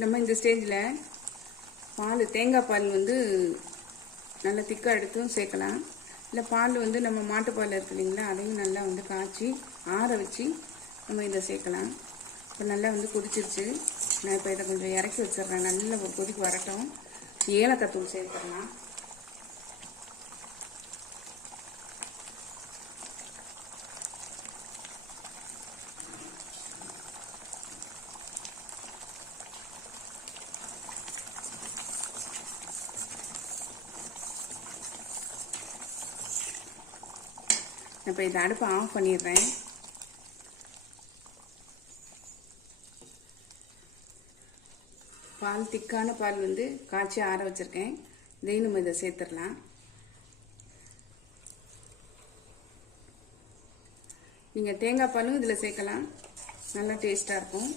நம்ம இந்த ஸ்டேஜில் பால் தேங்காய் பால் வந்து நல்லா திக்காக எடுத்தும் சேர்க்கலாம். இல்லை பால் வந்து நம்ம மாட்டுப்பால் இருக்கு இல்லைங்களா, அதையும் நல்லா வந்து காய்ச்சி ஆற வச்சு நம்ம இதை சேர்க்கலாம். இப்போ நல்லா வந்து கொதிச்சிருச்சு. நான் இப்போ இதை கொஞ்சம் இறக்கி வச்சிடுறேன். நல்லா ஒரு கொதிக்கு வரட்டும். ஏலக்காய் தூள் சேர்த்துடலாம். இப்போ இதை அடுப்பை ஆஃப் பண்ணிடுறேன். பால் திக்கான பால் வந்து காய்ச்சி ஆற வச்சுருக்கேன். இதையும் நம்ம இதை சேர்த்துடலாம். நீங்கள் தேங்காய் பாலும் இதில் சேர்க்கலாம், நல்லா டேஸ்ட்டாக இருக்கும்.